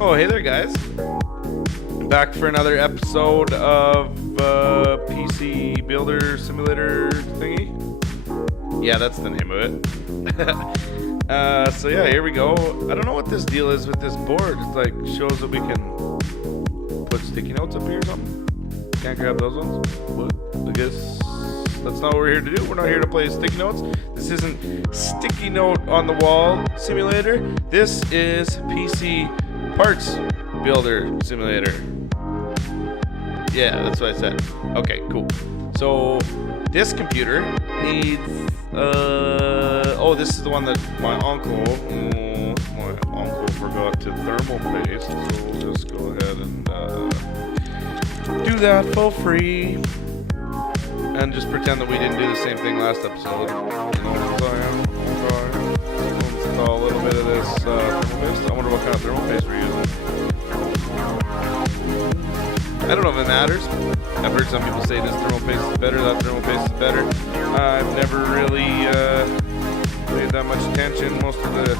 Oh, hey there, guys. Back for another episode of PC Builder Simulator thingy. Yeah, that's the name of it. So yeah, here we go. I don't know what this deal is with this board. It's like shows that we can put sticky notes up here or something. Can't grab those ones. What? I guess that's not what we're here to do. We're not here to play sticky notes. This isn't Sticky Note on the Wall Simulator. This is PC Parts Builder Simulator. Yeah, that's what I said. Okay, cool. So this computer needs oh, this is the one that my uncle forgot to thermal paste, so we'll just go ahead and do that for free and just pretend that we didn't do the same thing last episode. You know what I'm saying? Okay. Let's install a little bit of this thermal paste. I wonder what kind of thermal paste we're using. I don't know if it matters. I've heard some people say this thermal paste is better, that thermal paste is better. I've never really paid that much attention. Most of the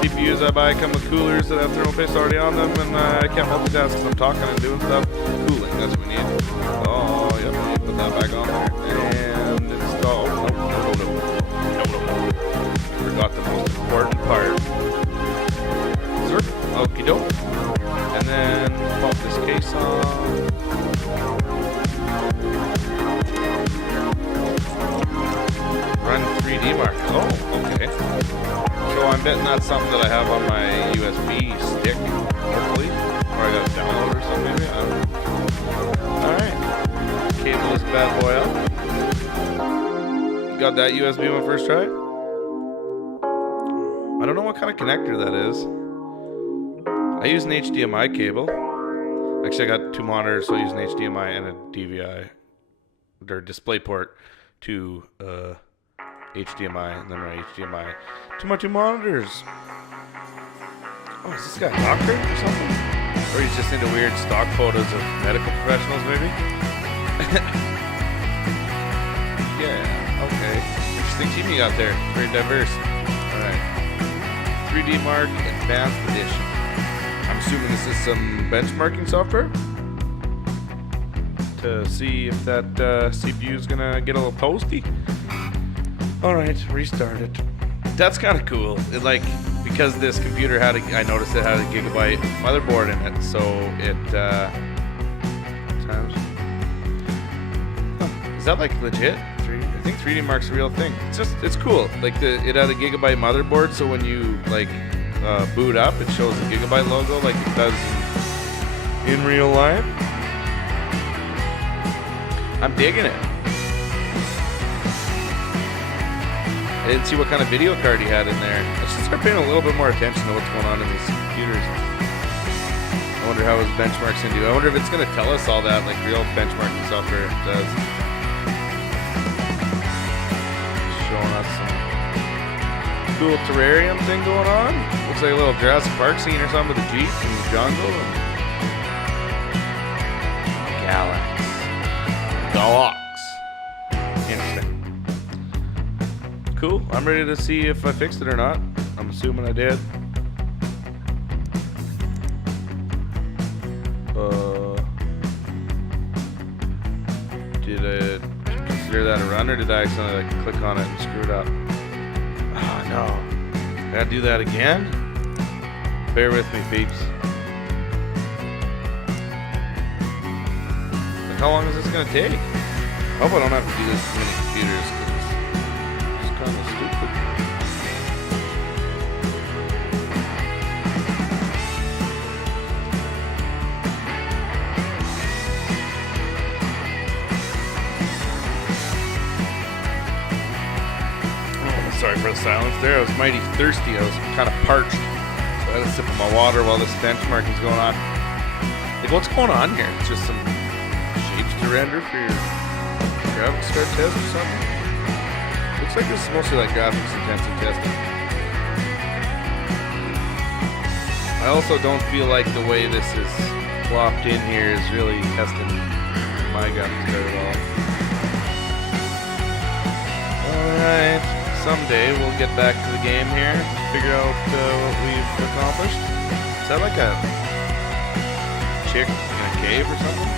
CPUs I buy come with coolers that have thermal paste already on them, and I can't multitask because I'm talking and doing stuff. Cooling, that's what we need. Oh, yep, we need to put that back on there. And install. No. Forgot the most important part. Okie doke. And then pop this case on. Run 3D Mark. Oh, okay. So I'm betting that's something that I have on my USB stick, hopefully. Or I gotta download or something maybe. I don't know. Alright. Cable this bad boy up. Got that USB on my first try. I don't know what kind of connector that is. I use an HDMI cable. Actually, I got two monitors, so I use an HDMI and a DVI, or DisplayPort to HDMI, and then my HDMI to my two monitors. Oh, is this guy a doctor or something? Or he's just into weird stock photos of medical professionals, maybe? Yeah, okay. Interesting team you got there. Very diverse. Alright. 3D Mark Advanced Edition. I'm assuming this is some benchmarking software to see if that CPU is gonna get a little toasty. All right, restart it. That's kind of cool. It, like, because this computer had I noticed it had a gigabyte motherboard in it, so it times. Huh. Is that like legit? I think 3D Mark's a real thing. It's cool. Like it had a gigabyte motherboard, so when you like boot up, it shows the gigabyte logo like it does in real life. I'm digging it. I didn't see what kind of video card he had in there. I should start paying a little bit more attention to what's going on in these computers. I wonder how his benchmarks can do. I wonder if it's going to tell us all that like real benchmarking software does. Showing us some cool terrarium thing going on. Looks like a little Jurassic Park scene or something with a Jeep in the jungle. Galax. Interesting. Cool. I'm ready to see if I fixed it or not. I'm assuming I did. Did I consider that a run, or did I accidentally like click on it and screw it up? Oh no. Gotta do that again? Bear with me, peeps. And how long is this gonna take? I hope I don't have to do this with many computers, because it's kind of stupid. Sorry for the silence there. I was mighty thirsty. I was kind of parched. So I had a sip of my water while this benchmarking's going on. Like, what's going on here? It's just some shapes to render for your graphics card test or something? Looks like this is mostly like graphics intensive testing. I also don't feel like the way this is plopped in here is really testing my graphics card at all. Alright. Someday we'll get back to the game here, figure out what we've accomplished. Is that like a chick in a cave or something?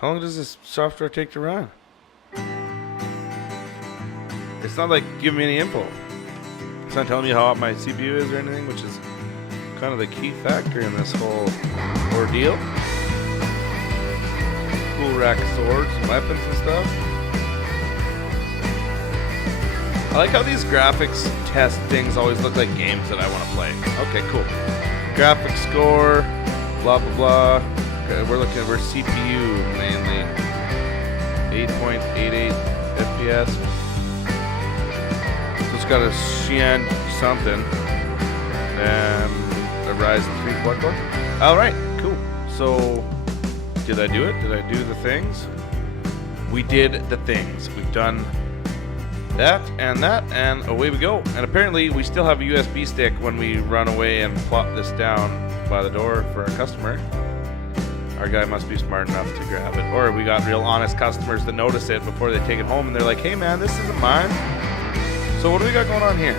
How long does this software take to run? It's not like giving me any info. It's not telling me how hot my CPU is or anything, which is kind of the key factor in this whole ordeal. Cool rack of swords and weapons and stuff. I like how these graphics test things always look like games that I want to play. Okay, cool. Graphics score, blah blah blah. Okay, we're CPU mainly. 8.88 FPS. So it's got a Xi'an something. And a Ryzen 3 quad core. Alright, cool. So did I do it? Did I do the things? We did the things. We've done that, and away we go. And apparently we still have a USB stick when we run away and plop this down by the door for our customer. Our guy must be smart enough to grab it. Or we got real honest customers that notice it before they take it home and they're like, hey man, this isn't mine. So what do we got going on here?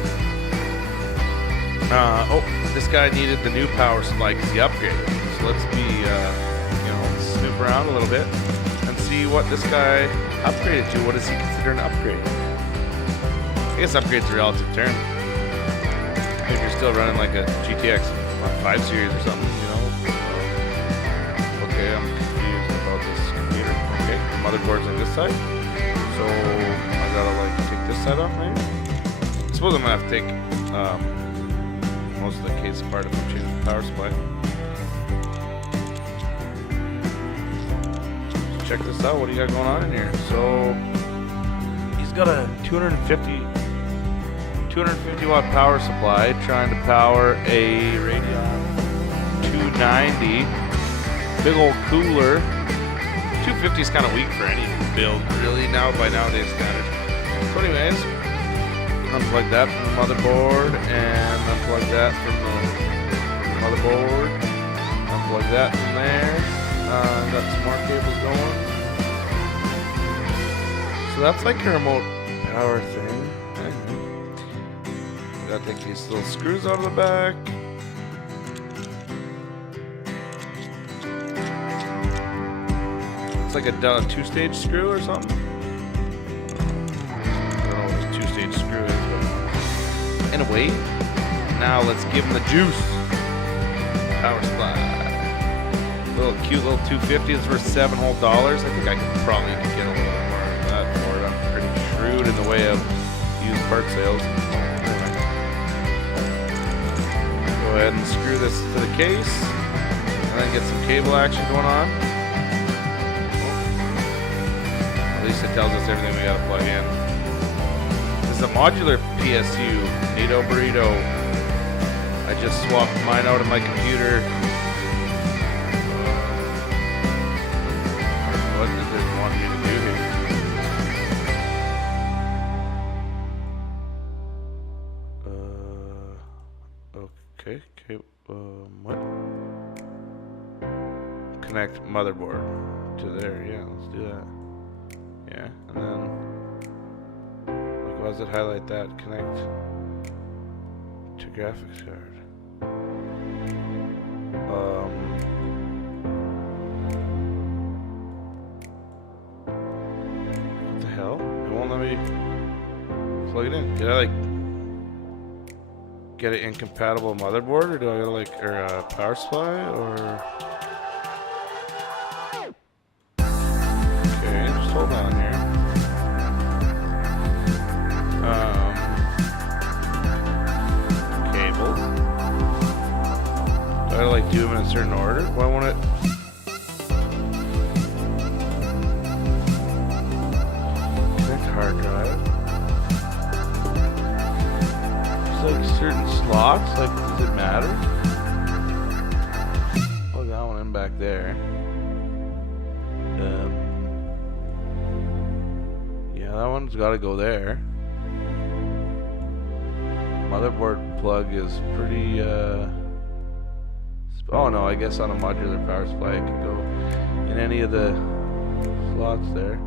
Oh, this guy needed the new power supply because he upgraded. So let's be, snoop around a little bit and see what this guy upgraded to. What does he consider an upgrade? I guess upgrade's a relative term. If you're still running like a GTX 5 series or something, you know. Okay, I'm confused about this computer. Okay, the motherboard's on this side. So I gotta like take this side off maybe? I suppose I'm gonna have to take most of the case apart if I'm changing the power supply. So check this out, what do you got going on in here? So he's got a 250 watt power supply trying to power a Radeon 290. Big old cooler. 250 is kind of weak for any build, really, by nowadays standards. So anyways, unplug that from the motherboard, and unplug that from the motherboard. Unplug that from there. Got some more cables going. So that's like a remote power thing. Gotta take these little screws out of the back. It's like a two-stage screw or something. I don't know what a two-stage screw is, but anyway, now let's give him the juice. Power supply. Cute little 250 is worth $7 whole. I think I could probably get a little more of that for it. I'm pretty shrewd in the way of used part sales. Go ahead and screw this to the case, and then get some cable action going on. At least it tells us everything we gotta plug in. This is a modular PSU, Neato Burrito. I just swapped mine out of my computer. What does it want me to do here? Okay, what? Connect motherboard to there, yeah, let's do that. Yeah, and then, like, why does it highlight that? Connect to graphics card. What the hell? It won't let me plug it in. Did I, like, get an incompatible motherboard, or do I gotta or a power supply, or? Okay, just hold on here. Cable. Do I gotta do them in a certain order? Why won't it? Connect hard drive. Certain slots, does it matter? Plug that one in back there. Yeah, that one's got to go there. Motherboard plug is pretty. Oh no, I guess on a modular power supply it can go in any of the slots there.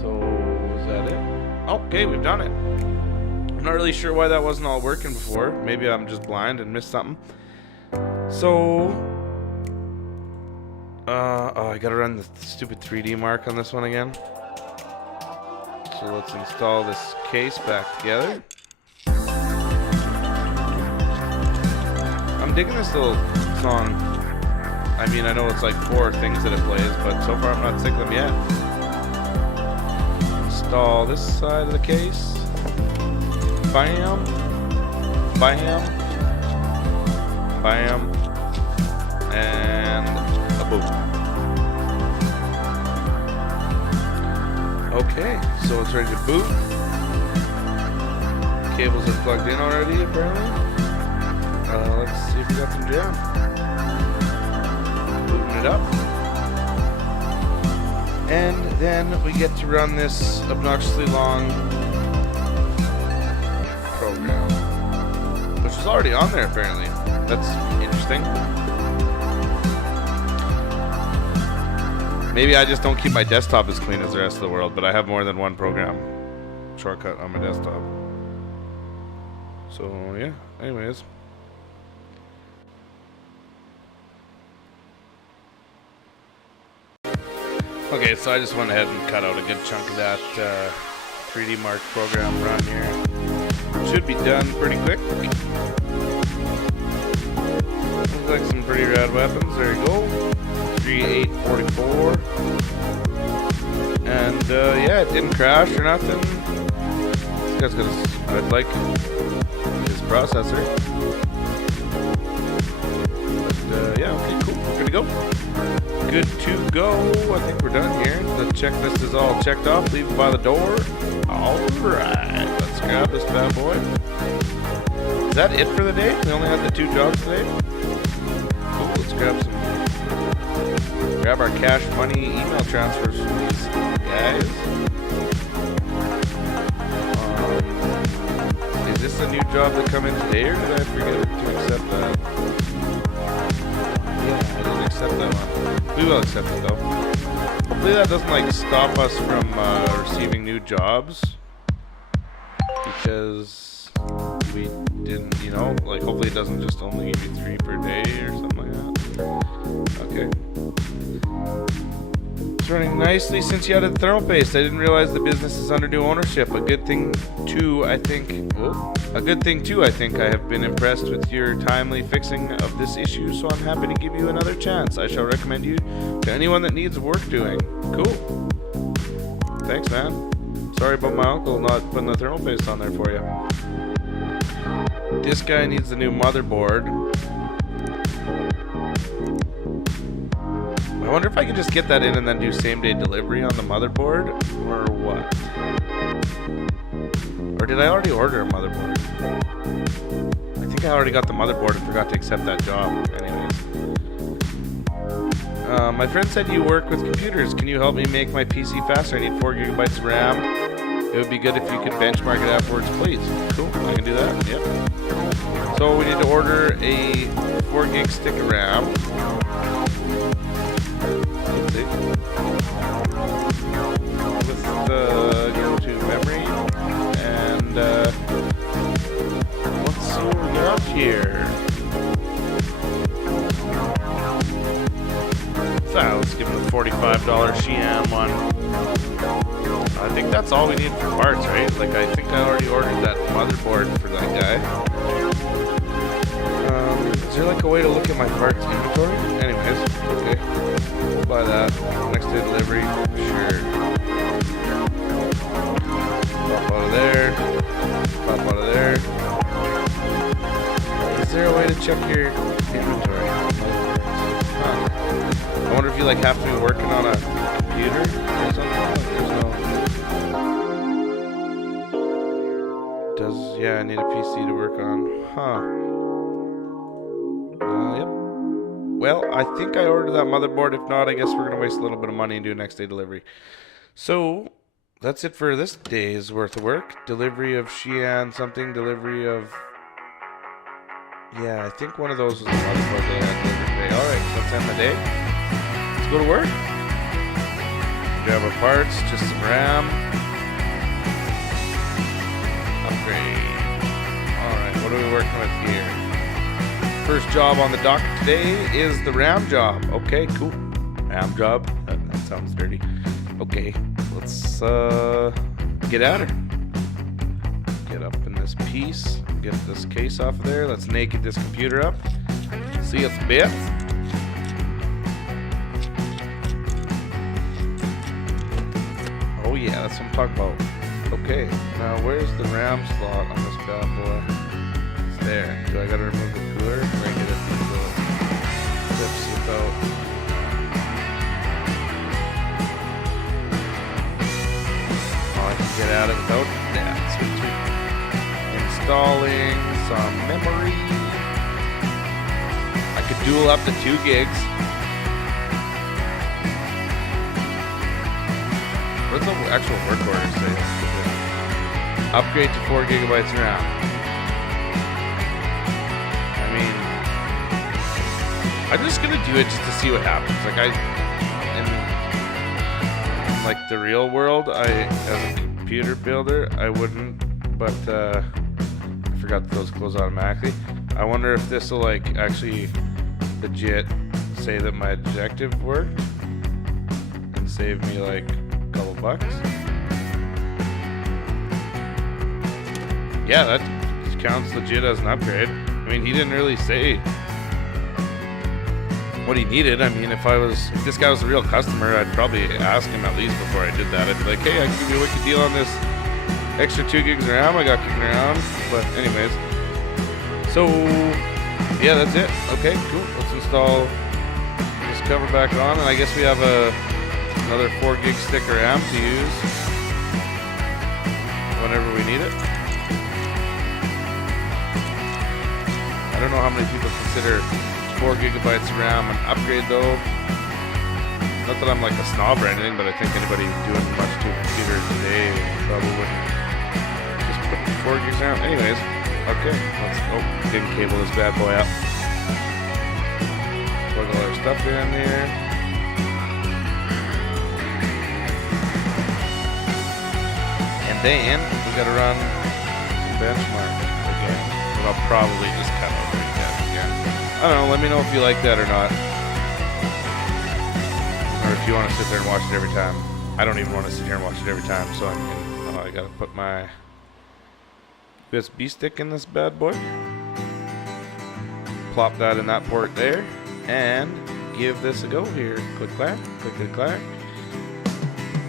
So is Okay, we've done it. I'm not really sure why that wasn't all working before. Maybe I'm just blind and missed something. So, I gotta run the stupid 3D mark on this one again. So let's install this case back together. I'm digging this little song. I mean, I know it's like 4 things that it plays, but so far I'm not sick of them yet. Install this side of the case. Bam. Bam. Bam. And a boom. Okay, so it's ready to boot. Cables are plugged in already, apparently. Let's see if we got some jam. Booting it up. And then we get to run this obnoxiously long program, which is already on there apparently. That's interesting. Maybe I just don't keep my desktop as clean as the rest of the world, but I have more than one program shortcut on my desktop. So yeah, anyways. Okay, so I just went ahead and cut out a good chunk of that 3D Mark program run here. Should be done pretty quick. Looks like some pretty rad weapons. There you go. 3844. And yeah, it didn't crash or nothing. This guy's got I'd like his processor. But yeah, okay, cool. Good to go. Good to go. I think we're done here. The checklist is all checked off. Leave it by the door. Alright, let's grab this bad boy. Is that it for the day? We only had the 2 jobs today? Cool, let's grab our cash money email transfers from these guys. Is this a new job that come in today, or did I forget to accept that? Yeah, I didn't accept that one. We will accept it though. Hopefully that doesn't like stop us from receiving new jobs, because we didn't, you know, like hopefully it doesn't just only give you 3 per day or something like that. Okay. It's running nicely since you added the thermal paste. I didn't realize the business is under new ownership. A good thing too, I think. I have been impressed with your timely fixing of this issue, so I'm happy to give you another chance. I shall recommend you to anyone that needs work doing. Cool. Thanks, man. Sorry about my uncle not putting the thermal paste on there for you. This guy needs a new motherboard. I wonder if I can just get that in and then do same-day delivery on the motherboard, or what? Or did I already order a motherboard? I think I already got the motherboard and forgot to accept that job. Anyways. My friend said you work with computers. Can you help me make my PC faster? I need 4 gigabytes of RAM. It would be good if you could benchmark it afterwards, please. Cool, I can do that. Yep. So we need to order a 4 gig stick of RAM. With the go to memory, and let's see what we got here. So let's give him the $45 Xi'an one. I think that's all we need for parts, right? Like I think I already ordered that motherboard for that guy. Is there like a way to look at my parts inventory? Anyways, okay. We'll buy that. Next day delivery. Sure. Pop out of there. Pop out of there. Is there a way to check your inventory? Huh. I wonder if you like have to be working on a computer or something. There's no. Yeah, I need a PC to work on. Huh. Yep. Well, I think I ordered that motherboard. If not, I guess we're going to waste a little bit of money and do next day delivery. So, that's it for this day's worth of work. Delivery of Xi'an something. Delivery of... Yeah, I think one of those was the motherboard that I had delivered today. Alright, so let's end the day. Let's go to work. Grab our parts, just some RAM. working with here? First job on the dock today is the ram job. Okay, cool. Ram job. That sounds dirty. Okay, let's get at her. Get up in this piece. Get this case off of there. Let's naked this computer up. See its bits. Oh yeah, that's what I'm talking about. Okay, now where's the RAM slot on this bad boy? It's there. Do I gotta remove the cooler? Or I get it through the clips without? Oh, I can get at it without that. Sweet, sweet. Installing some memory. I could dual up to 2 gigs. What's the actual work order say? Upgrade to 4 gigabytes RAM. I mean, I'm just gonna do it just to see what happens. Like in like the real world, as a computer builder, I wouldn't. But I forgot that those close automatically. I wonder if this will like actually legit say that my objective worked and save me like couple bucks. Yeah, that counts legit as an upgrade. I mean, he didn't really say what he needed. I mean, if this guy was a real customer, I'd probably ask him at least before I did that. I'd be like, hey, I can give you a wicked deal on this extra 2 gigs of RAM I got kicking around. But anyways, so yeah, that's it. Okay, cool. Let's install this cover back on, and I guess we have another 4 gig stick of RAM to use whenever we need it. I don't know how many people consider 4 gigabytes of RAM an upgrade though. Not that I'm like a snob or anything, but I think anybody doing much to a computer today probably wouldn't just put 4 gigs RAM. Anyways, okay, let's didn't cable this bad boy up. Plug all our stuff in there. And then we gotta run some benchmark again. And I'll probably just cut over that again. I don't know, let me know if you like that or not. Or if you want to sit there and watch it every time. I don't even want to sit here and watch it every time, so I gotta put my USB stick in this bad boy. Plop that in that port there. And give this a go here. Click clack, click clack.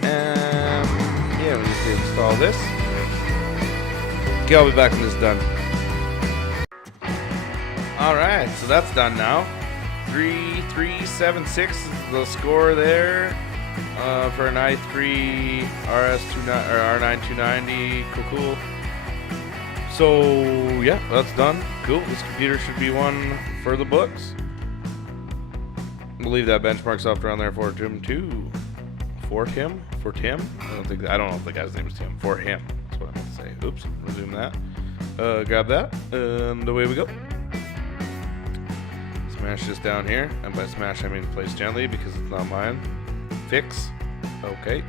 And yeah, we need to install this. Okay, I'll be back when this is done. Alright, so that's done now. 3376 is the score there for an i3 R9 290. Cool. So yeah, that's done. Cool. This computer should be one for the books. We'll leave that benchmark software on there for him too. For Tim? I don't know if the guy's name is Tim. For him. That's what I meant to say. Oops. Resume that. Grab that. And away we go. Smash this down here. And by smash, I mean place gently because it's not mine. Fix. Okay.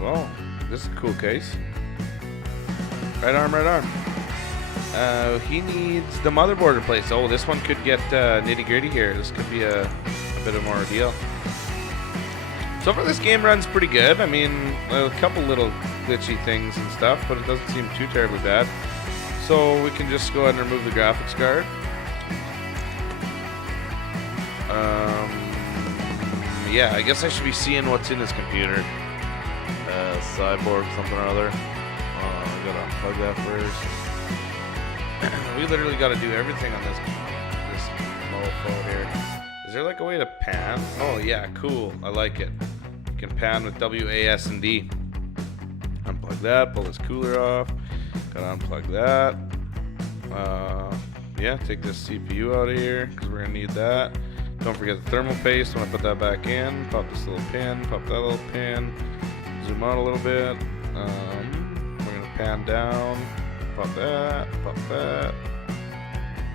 Well, this is a cool case. Right arm. He needs the motherboard replaced. Oh, this one could get nitty gritty here. This could be a bit of more ordeal. So far, this game runs pretty good. I mean, a couple little glitchy things and stuff, but it doesn't seem too terribly bad. So we can just go ahead and remove the graphics card. Yeah, I guess I should be seeing what's in this computer. Cyborg something or other. I gotta unplug that first. We literally gotta do everything on this mofo here. Is there like a way to pan? Oh yeah, cool. I like it. You can pan with WASD. Unplug that, pull this cooler off. Gotta unplug that. Yeah, take this CPU out of here because we're gonna need that. Don't forget the thermal paste. When I put that back in, pop this little pin, pop that little pin. Zoom out a little bit. We're gonna pan down. Pop that. Pop that.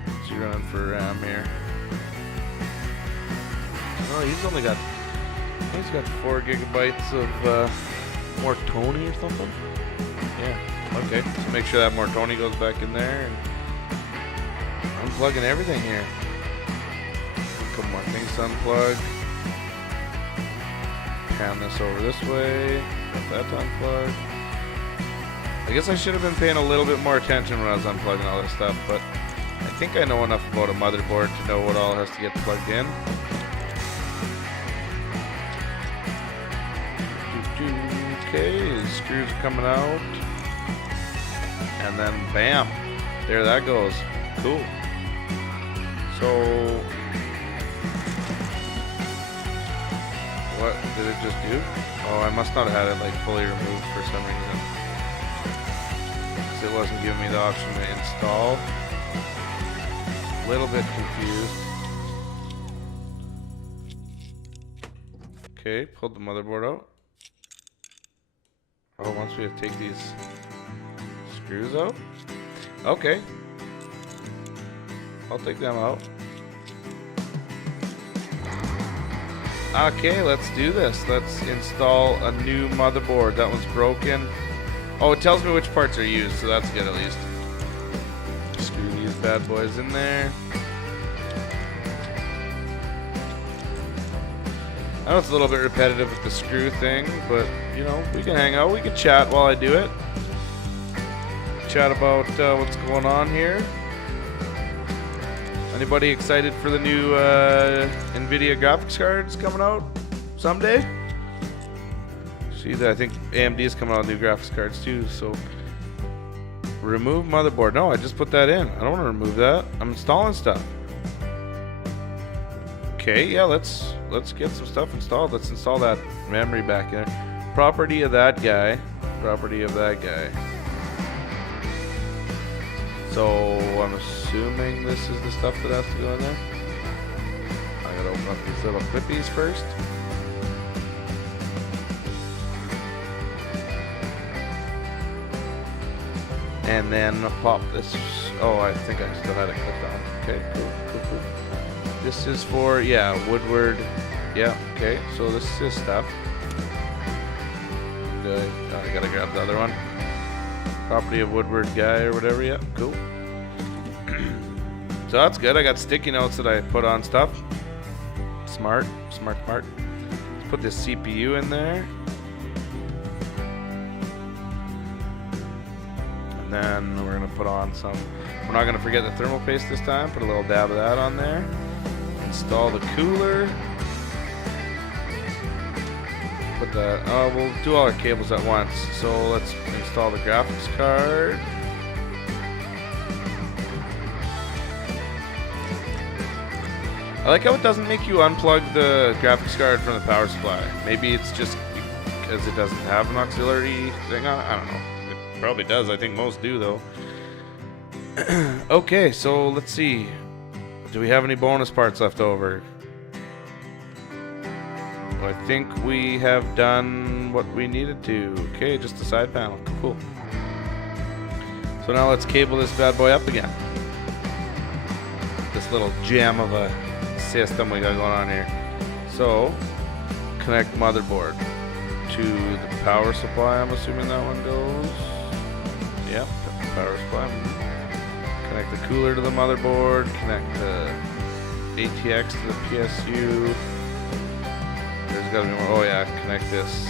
What's he running for RAM here? Oh, he's got 4 gigabytes of more Tony or something. Yeah. Okay, so make sure that Mortoni goes back in there. And unplugging everything here. A couple more things to unplug. Pan this over this way. Got that to unplug. I guess I should have been paying a little bit more attention when I was unplugging all this stuff, but I think I know enough about a motherboard to know what all has to get plugged in. Okay, the screws are coming out. And then bam, there that goes. Cool. So, what did it just do? Oh, I must not have had it like fully removed for some reason. Because it wasn't giving me the option to install. A little bit confused. Okay, pulled the motherboard out. Oh, once we have to take these screws out? Okay. I'll take them out. Okay, let's do this. Let's install a new motherboard. That one's broken. Oh, it tells me which parts are used, so that's good at least. Screw these bad boys in there. I know it's a little bit repetitive with the screw thing, but, you know, we can hang out. We can chat while I do it. Chat about what's going on here. Anybody excited for the new NVIDIA graphics cards coming out someday? See that I think AMD is coming out with new graphics cards too. So remove motherboard. No, I just put that in. I don't want to remove that. I'm installing stuff. Okay, yeah, let's get some stuff installed. Let's install that memory back in. Property of that guy. Property of that guy. So I'm assuming this is the stuff that has to go in there. I gotta open up these little clippies first. And then pop this. Oh, I think I still had it clicked on. Okay, cool. This is for, yeah, Woodward. Yeah, okay, so this is stuff. Good. I gotta grab the other one. Property of Woodward guy or whatever, yeah, cool. So that's good. I got sticky notes that I put on stuff. Smart. Let's put this CPU in there. And then we're gonna put on some, we're not gonna forget the thermal paste this time. Put a little dab of that on there. Install the cooler. Put that, we'll do all our cables at once. So let's install the graphics card. I like how it doesn't make you unplug the graphics card from the power supply. Maybe it's just because it doesn't have an auxiliary thing on it. I don't know. It probably does. I think most do though. Okay, so let's see. Do we have any bonus parts left over? Well, I think we have done what we needed to. Okay, just a side panel. Cool. So now let's cable this bad boy up again. This little gem of a system we got going on here. So, connect motherboard to the power supply. I'm assuming that one goes. Yep, the power supply. Connect the cooler to the motherboard. Connect the ATX to the PSU. There's gotta be more. Oh yeah, connect this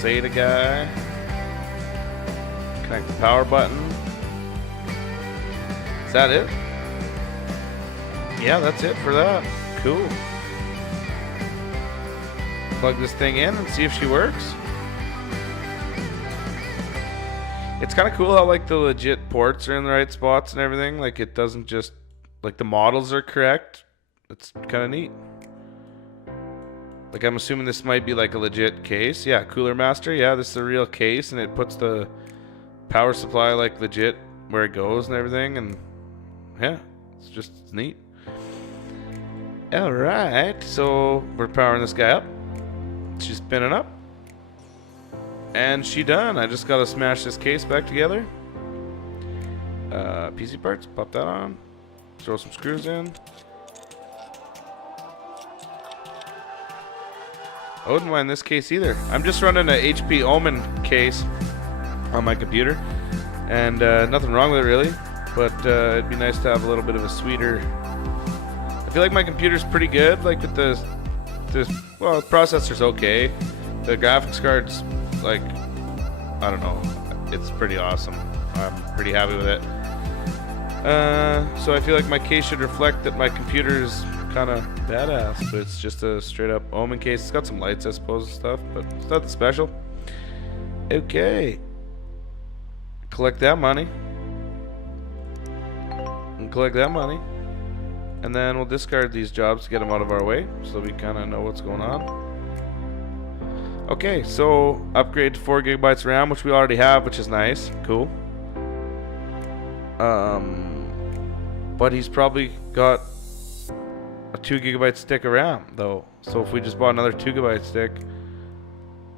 SATA guy. Connect the power button. Is that it? Yeah, that's it for that. Cool. Plug this thing in and see if she works. It's kind of cool how like the legit ports are in the right spots and everything. Like it doesn't just, like the models are correct. It's kind of neat. Like I'm assuming this might be like a legit case. Yeah, Cooler Master. Yeah, this is a real case and it puts the power supply like legit where it goes and everything. And yeah, it's neat. Alright, so we're powering this guy up. She's spinning up. And she done. I just gotta smash this case back together. PC parts, pop that on. Throw some screws in. I wouldn't mind this case either. I'm just running a HP Omen case on my computer. And nothing wrong with it really, but it'd be nice to have a little bit of a sweeter. I feel like my computer's pretty good, like with the well, the processor's okay. The graphics card's like, I don't know, it's pretty awesome. I'm pretty happy with it. So I feel like my case should reflect that my computer's kind of badass, but it's just a straight up Omen case. It's got some lights, I suppose, and stuff, but it's nothing special. Okay. Collect that money. And collect that money. And then we'll discard these jobs to get them out of our way, so we kind of know what's going on. Okay, so upgrade to 4 gigabytes RAM, which we already have, which is nice. Cool. But he's probably got a 2 gigabyte stick of RAM, though. So if we just bought another 2 gigabyte stick,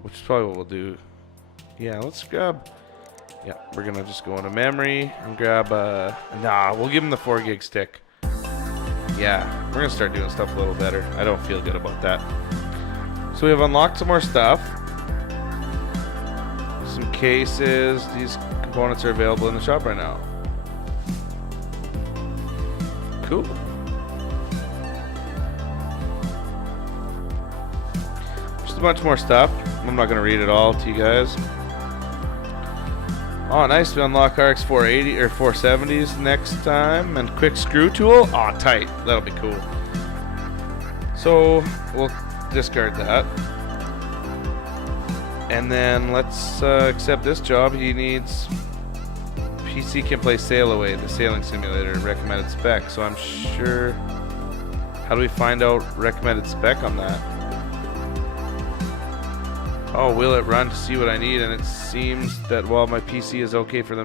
which is probably what we'll do. Yeah, let's grab... Yeah, we're gonna just go into memory and grab nah, we'll give him the 4 gig stick. Yeah, we're gonna start doing stuff a little better. I don't feel good about that. So we have unlocked some more stuff. Some cases. These components are available in the shop right now. Cool. Just a bunch more stuff. I'm not gonna read it all to you guys. Oh, nice. We unlock RX 480 or 470s next time, and quick screw tool. Oh, tight. That'll be cool. So we'll discard that, and then let's accept this job. He needs PC can play Sail Away, the sailing simulator, recommended spec. So I'm sure. How do we find out recommended spec on that? Oh, will it run to see what I need? And it seems that while my PC is okay for the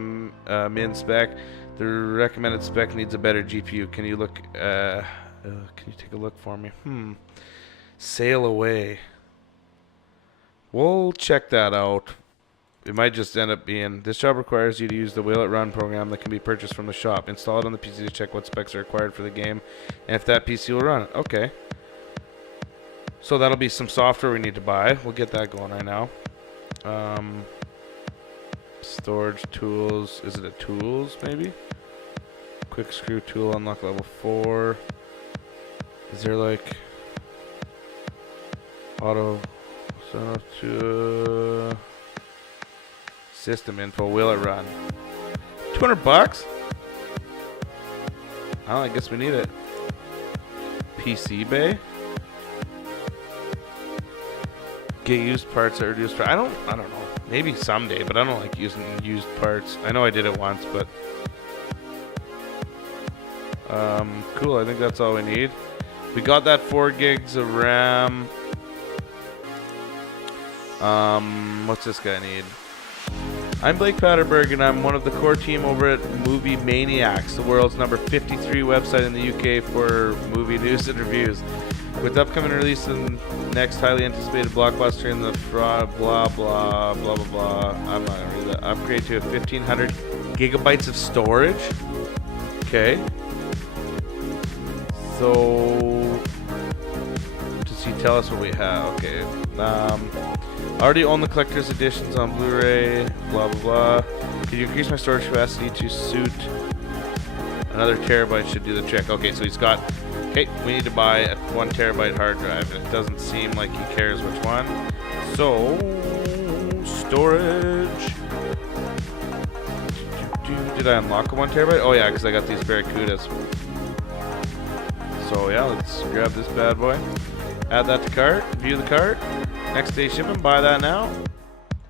min spec, the recommended spec needs a better GPU. Can you look? Can you take a look for me? Sail Away. We'll check that out. It might just end up being, this job requires you to use the Will It Run program that can be purchased from the shop. Install it on the PC to check what specs are required for the game, and if that PC will run it. Okay. So that'll be some software we need to buy. We'll get that going right now. Storage tools. Is it a tools, maybe? Quick screw tool, unlock level 4. Is there like... Auto... to system info. Will it run? 200 bucks? I guess we need it. PC Bay? Get used parts at reduced price. I don't know. Maybe someday, but I don't like using used parts. I know I did it once, but cool. I think that's all we need. We got that 4 gigs of RAM. What's this guy need? I'm Blake Patterberg, and I'm one of the core team over at Movie Maniacs, the world's number 53 website in the UK for movie news and reviews. With upcoming release and next highly anticipated blockbuster in the blah blah blah blah blah. I'm not gonna read that. Upgrade to 1500 gigabytes of storage. Okay. So does he tell us what we have? Okay. Already own the collector's editions on Blu-ray. Blah blah blah. Could you increase my storage capacity to suit another terabyte? Should do the trick. Okay, so he's got. Okay, we need to buy a 1 terabyte hard drive, and it doesn't seem like he cares which one. So, storage. Did I unlock a 1 terabyte? Oh yeah, because I got these Barracudas. So yeah, let's grab this bad boy. Add that to cart. View the cart. Next day shipping. Buy that now.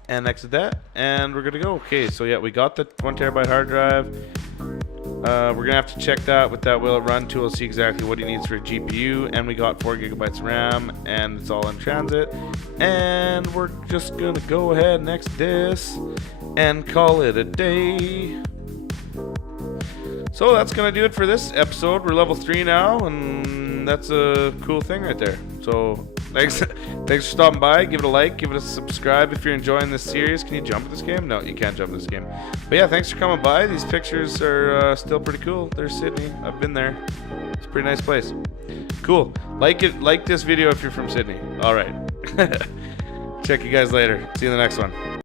And exit that. And we're good to go. Okay, so yeah, we got the 1 terabyte hard drive. We're going to have to check that with that Will It Run tool to see exactly what he needs for a GPU. And we got 4 gigabytes RAM, and it's all in transit. And we're just going to go ahead and exit this and call it a day. So that's going to do it for this episode. We're level 3 now, and that's a cool thing right there. So thanks for stopping by. Give it a like, give it a subscribe if you're enjoying this series. Can you jump in this game? No, you can't jump in this game. But yeah, thanks for coming by. These pictures are still pretty cool. There's Sydney. I've been there. It's a pretty nice place. Cool. Like this video if you're from Sydney. All right. Check you guys later. See you in the next one.